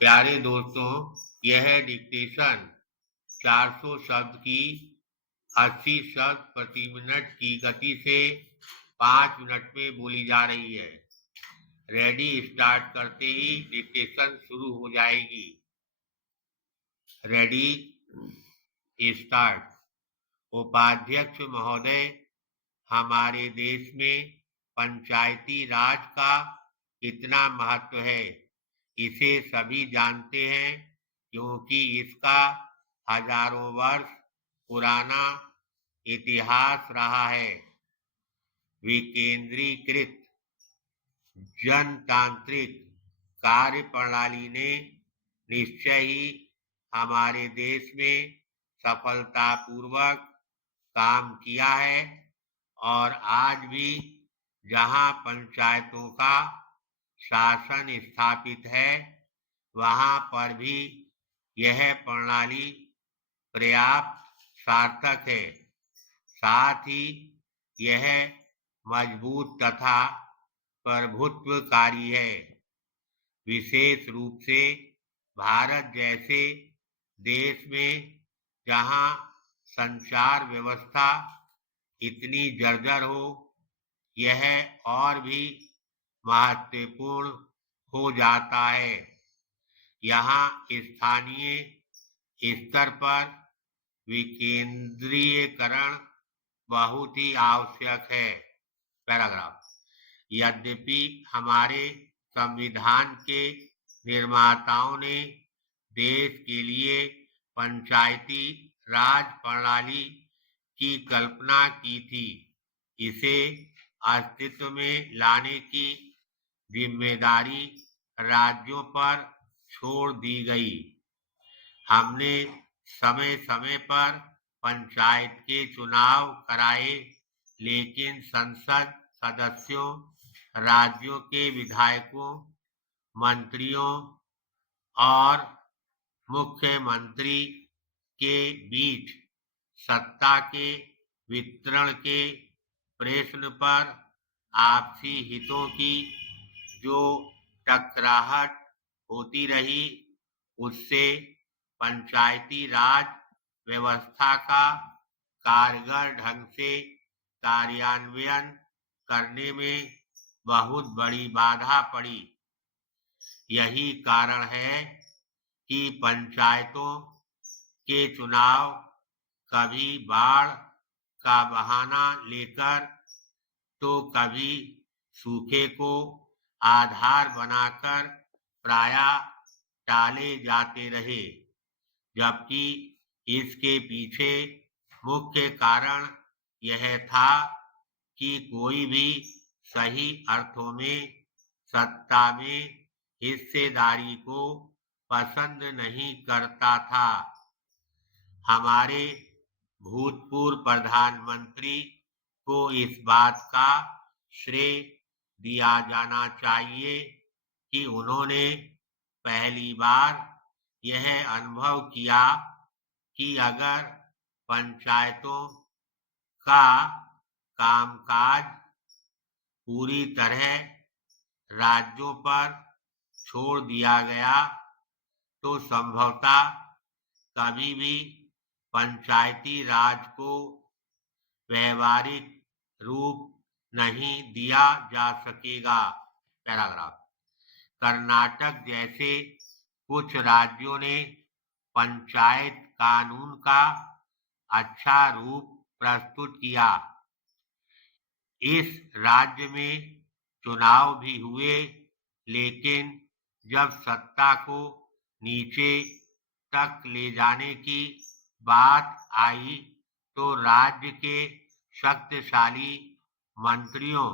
प्यारे दोस्तों, यह डिक्टेशन 400 शब्द की 80 शब्द प्रति मिनट की गति से 5 मिनट में बोली जा रही है। रेडी स्टार्ट करते ही डिक्टेशन शुरू हो जाएगी। Ready start. उपाध्यक्ष महोदय, हमारे देश में पंचायती राज का कितना महत्व है, इसे सभी जानते हैं क्योंकि इसका हजारों वर्ष पुराना इतिहास रहा है। विकेंद्रीकृत जनतांत्रिक कार्य प्रणाली ने निश्चय ही हमारे देश में सफलतापूर्वक काम किया है और आज भी जहां पंचायतों का शासन स्थापित है वहां पर भी यह प्रणाली पर्याप्त सार्थक है। साथ ही यह मजबूत तथा प्रभुत्वकारी है। विशेष रूप से भारत जैसे देश में जहां संचार व्यवस्था इतनी जर्जर हो, यह और भी महत्वपूर्ण हो जाता है। यहाँ स्थानीय स्तर पर विकेंद्रीयकरण बहुत ही आवश्यक है। पैराग्राफ। यद्यपि हमारे संविधान के निर्माताओं ने देश के लिए पंचायती राज प्रणाली की कल्पना की थी, इसे अस्तित्व में लाने की जिम्मेदारी राज्यों पर छोड़ दी गई। हमने समय समय पर पंचायत के चुनाव कराए, लेकिन संसद सदस्यों, राज्यों के विधायकों, मंत्रियों और मुख्यमंत्री के बीच सत्ता के वितरण के प्रश्न पर आपसी हितों की जो टकराहट होती रही, उससे पंचायती राज व्यवस्था का कारगर ढंग से कार्यान्वयन करने में बहुत बड़ी बाधा पड़ी। यही कारण है कि पंचायतों के चुनाव कभी बाढ़ का बहाना लेकर तो कभी सूखे को आधार बनाकर प्रायः टाले जाते रहे, जबकि इसके पीछे मुख्य कारण यह था कि कोई भी सही अर्थों में सत्ता में हिस्सेदारी को पसंद नहीं करता था। हमारे भूतपूर्व प्रधानमंत्री को इस बात का श्रेय दिया जाना चाहिए कि उन्होंने पहली बार यह अनुभव किया कि अगर पंचायतों का कामकाज पूरी तरह राज्यों पर छोड़ दिया गया तो संभवतः कभी भी पंचायती राज को व्यवहारिक रूप नहीं दिया जा सकेगा। पैराग्राफ। कर्नाटक जैसे कुछ राज्यों ने पंचायत कानून का अच्छा रूप प्रस्तुत किया। इस राज्य में चुनाव भी हुए, लेकिन जब सत्ता को नीचे तक ले जाने की बात आई तो राज्य के शक्तिशाली मंत्रियों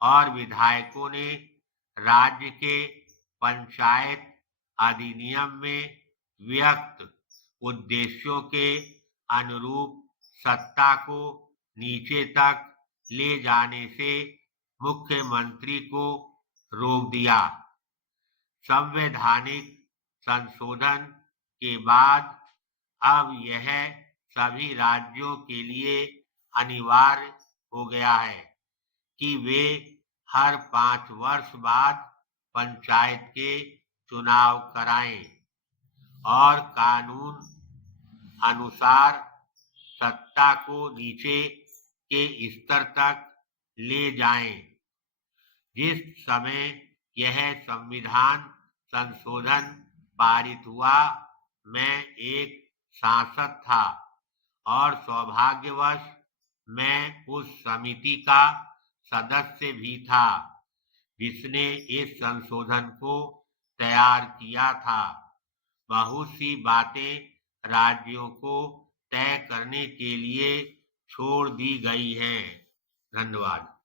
और विधायकों ने राज्य के पंचायत अधिनियम में व्यक्त उद्देश्यों के अनुरूप सत्ता को नीचे तक ले जाने से मुख्यमंत्री को रोक दिया। संवैधानिक संशोधन के बाद अब यह सभी राज्यों के लिए अनिवार्य हो गया है कि वे हर 5 वर्ष बाद पंचायत के चुनाव कराएं और कानून अनुसार सत्ता को नीचे के स्तर तक ले जाएं। जिस समय यह संविधान संशोधन पारित हुआ, मैं एक सांसद था और सौभाग्यवश मैं उस समिति का सदस्य भी था जिसने इस संशोधन को तैयार किया था। बहुत सी बातें राज्यों को तय करने के लिए छोड़ दी गई हैं। धन्यवाद।